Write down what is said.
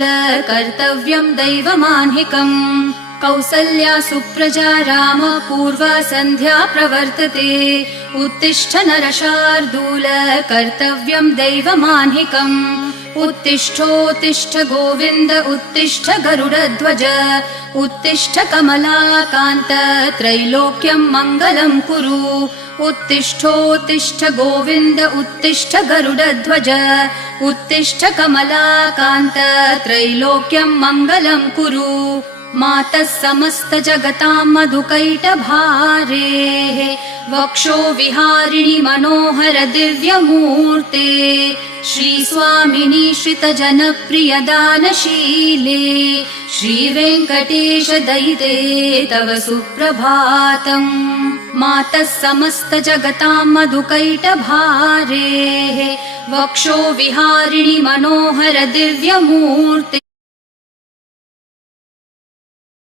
कर्तव्यं दैवमान्हिकम्। कौसल्या सुप्रजा राम पूर्वा सन्ध्या प्रवर्तते। उत्तिष्ठ नरशार्दूल कर्तव्यं दैवमान्हिकम्। उत्तिष्ठोत्तिष्ठ गोविन्द उत्तिष्ठ गरुडध्वज। उत्तिष्ठ कमलाकान्त त्रैलोक्यं मङ्गलं कुरु। उत्तिष्ठोत्तिष्ठ गोविन्द उत्तिष्ठ गरुडध्वज। उत्तिष्ठ कमलाकान्त त्रैलोक्यं मङ्गलं कुरु। मातः समस्त जगतां मधुकैटभारेः वक्षो विहारिणि मनोहर दिव्यमूर्ते। श्रीस्वामिनि श्रितजनप्रिय दानशीले श्रीवेङ्कटेश दयिते तव सुप्रभातम्। मातः समस्त जगतां मधुकैटभारेः वक्षो विहारिणि मनोहर दिव्यमूर्ते।